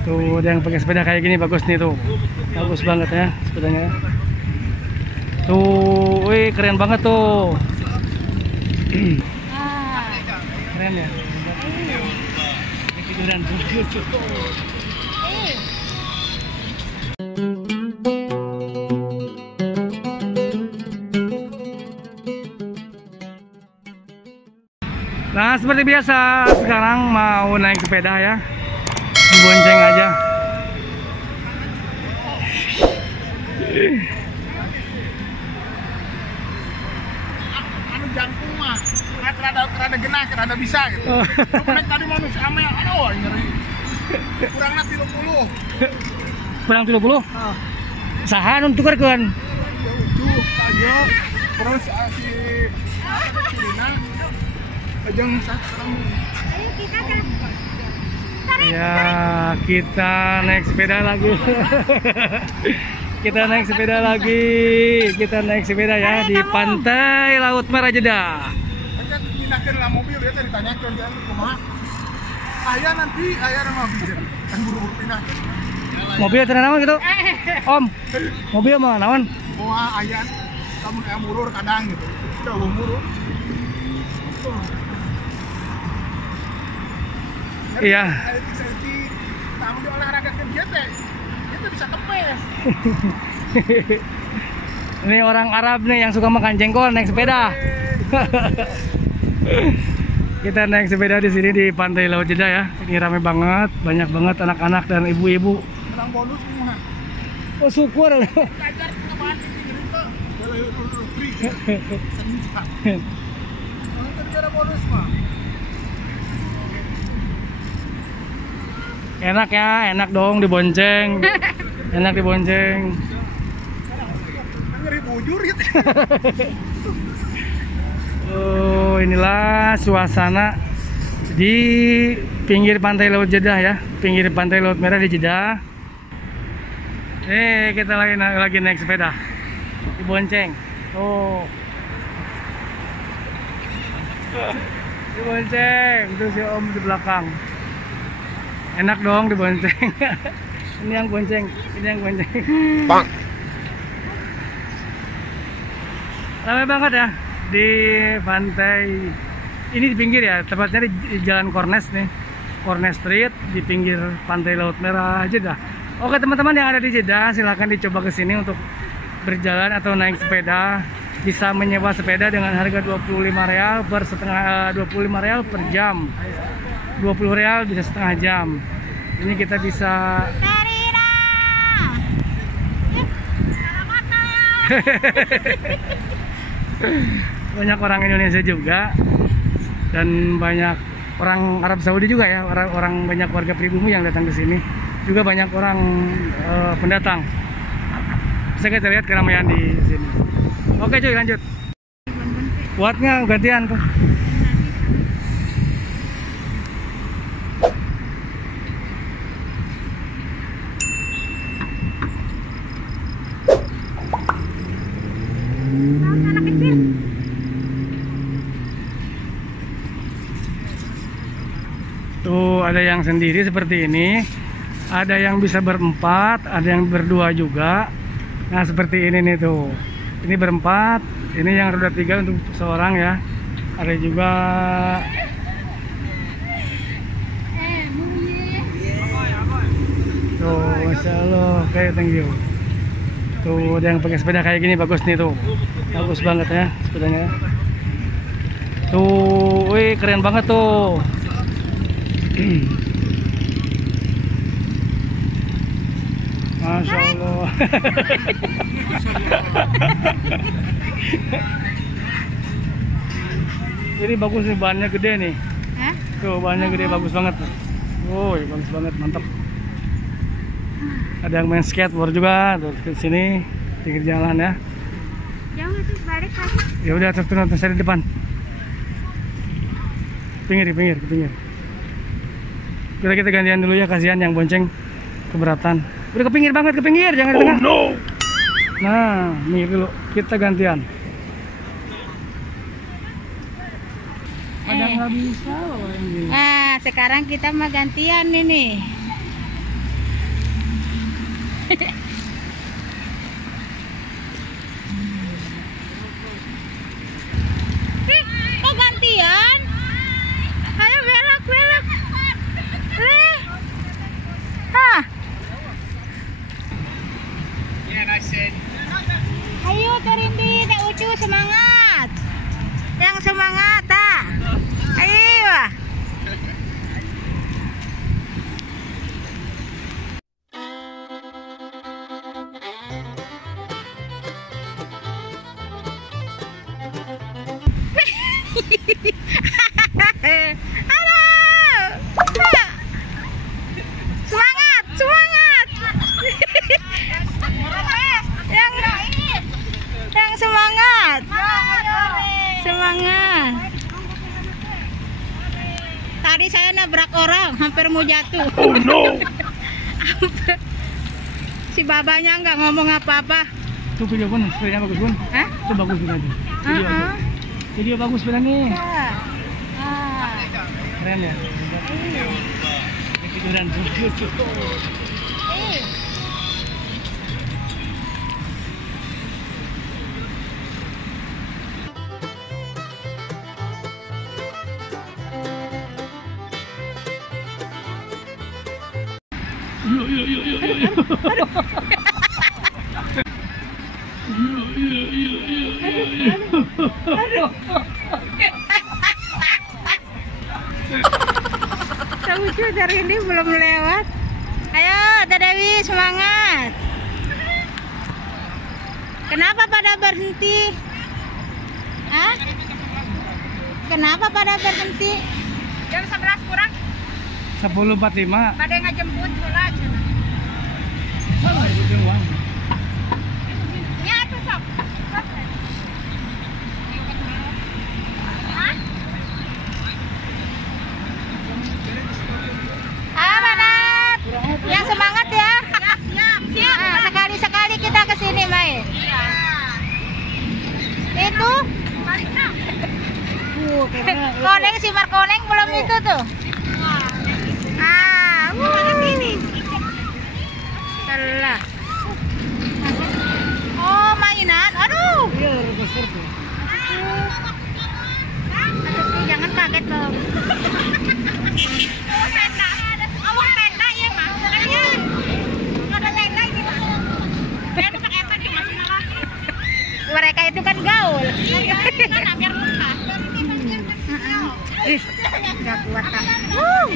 Tuh ada yang pakai sepeda kayak gini bagus nih tuh. Bagus banget ya sepedanya. Tuh, wih keren banget tuh. Keren ya. Tiduran tuh. Nah seperti biasa sekarang mau naik sepeda ya, dibonceng aja. Anu jangkung mah rada genah, rada bisa gitu. Naik tadi manusia ame, aduh nyeri. Kurangna 30. Kurang 30. Saha nu tukerkeun? Tuh, ayo. Terus si Rina ajang sakrang. Ya, kita naik sepeda lagi. Kita naik sepeda lagi. Kita naik sepeda ya di pantai Laut Merah Jeddah. Kan pindahkeun lah mobil ya tadi ditanyakeun kan kumaha. Aya nanti aya nama mobil. Kan buru-buru pindahkeun. Mobil teh naon gitu? Om. Mobil mah naon? Moal aya kamu aya murur kadang gitu. Udah murur. Iya. Kamu di olahraga kerja teh. Itu bisa kempes. Ini orang Arab nih yang suka makan jengkol naik sepeda. Kita naik sepeda di sini di Pantai Laut Jeddah ya. Ini ramai banget, banyak banget anak-anak dan ibu-ibu. Menang bonus semua. Oh syukur. Belajar kemana ini cerita. Boleh free. Senja. Kalau negara bonus mah. Enak ya, enak dong dibonceng. Enak dibonceng. Ngeri bujur gitu. Oh, inilah suasana di pinggir Pantai Laut Jeddah ya, pinggir Pantai Laut Merah di Jeddah. Kita lagi naik sepeda, dibonceng. Oh, dibonceng, itu si Om di belakang. Enak dong dibonceng. Ini yang bonceng, ini yang bonceng. Bang. Ramai banget ya di pantai ini, di pinggir ya, tepatnya di Jalan Kornes nih, Kornes Street di pinggir Pantai Laut Merah Jeddah. Oke teman-teman yang ada di Jeddah, silahkan dicoba ke sini untuk berjalan atau naik sepeda. Bisa menyewa sepeda dengan harga 25 real per setengah, 25 real per jam, 20 real bisa setengah jam. Ini kita bisa banyak orang Indonesia juga dan banyak orang Arab Saudi juga ya, orang banyak warga pribumi yang datang ke sini, juga banyak orang pendatang. Bisa kita lihat keramaian di sini. Oke cuy, lanjut. Kuatnya gantian tuh. Tuh ada yang sendiri seperti ini, ada yang bisa berempat, ada yang berdua juga. Nah seperti ini nih tuh, ini berempat, ini yang roda 3 untuk seorang ya. Ada juga tuh, masya Allah, oke, thank you. Tuh ada yang pakai sepeda kayak gini bagus nih tuh, bagus banget ya sepedanya. Tuh, wih keren banget tuh. Masya Allah. Ini bagus nih, bahannya gede nih. Tuh bahannya gede, bagus banget. Woi, bagus banget, mantap. Ada yang main skateboard juga tuh di sini, pinggir jalan ya. Jauh sih balik lagi. Ya udah, turun saya di depan. Pinggir, pinggir, pinggir. Udah kita gantian dulu ya, kasihan yang bonceng keberatan. Udah ke pinggir banget, ke pinggir, jangan di tengah. Oh no. Nah, minggir dulu, kita gantian. Ada nggak bisa loh yang gini. Nah, sekarang kita mah gantian ini. Kok gantian? Ayo belok, belok. Hah? Ayo Terindi, Nek Ucu semangat. Yang semangat, ah. Ayo. Halo. Semangat, semangat. Yang semangat. Semangat. Tadi saya nabrak orang, hampir mau jatuh. Oh no. Si babanya nggak ngomong apa-apa. Itu video pun, sepedanya bagus pun. Hah? Itu bagus sepedanya. Video bagus sepeda nih. Keren ya. Ketiduran tuh. Lucu dari ini belum lewat. Ayo Teh Dewi semangat. Kenapa pada berhenti? Hah? Kenapa pada berhenti? Jam 11 kurang. 10.45. Pada yang ngejemput bola aja. Mana itu uang? Ya itu sok. Hah? Manat. Yang semangat ya. Siap, siap. Nah, sekali-sekali kita kesini main. Iya. Itu. Koneng si Markoneng belum itu tuh. Alah. Oh mainan, aduh. Iya, besar tuh. Aduh, jangan kaget loh. Awak peta ya mas. Ada tenda ini mas. Saya pakai apa cuma malah. Mereka itu kan gaul. Kan biar muka. Ih, nggak kuat tak. Tuh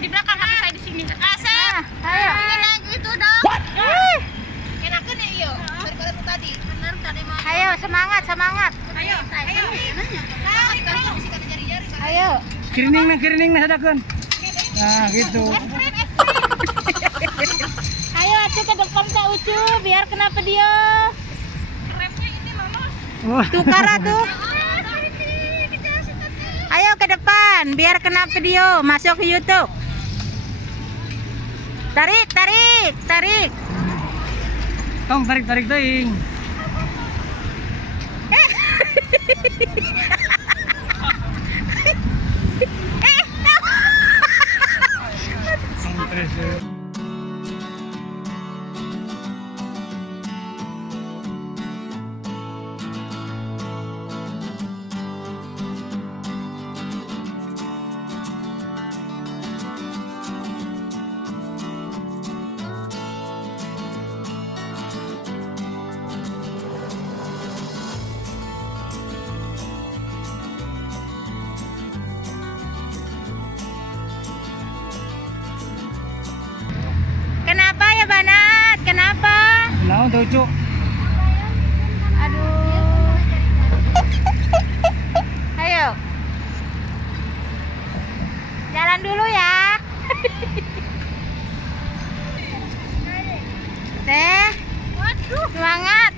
di belakang kaki saya di sini. Asep. Ayo. Ini lagi itu dong. Enakan ya iyo. Daripada tadi. Benar tadi mah. Ayo semangat, semangat. Ayo. Ayo. Ayo. Kirining nah hadakeun. Nah, gitu. Ayo atuh ke depan Kak Ucu biar kena video. Remnya ini lolos. Tukar atuh. Ayo ke depan biar kena video, masuk ke YouTube. Tarik, tarik, tarik. Tong tarik teuing. Kenapa ya Banat? Kenapa? Naon tuh, Cuk? Aduh. Ayo. Jalan dulu ya. Teh. Semangat.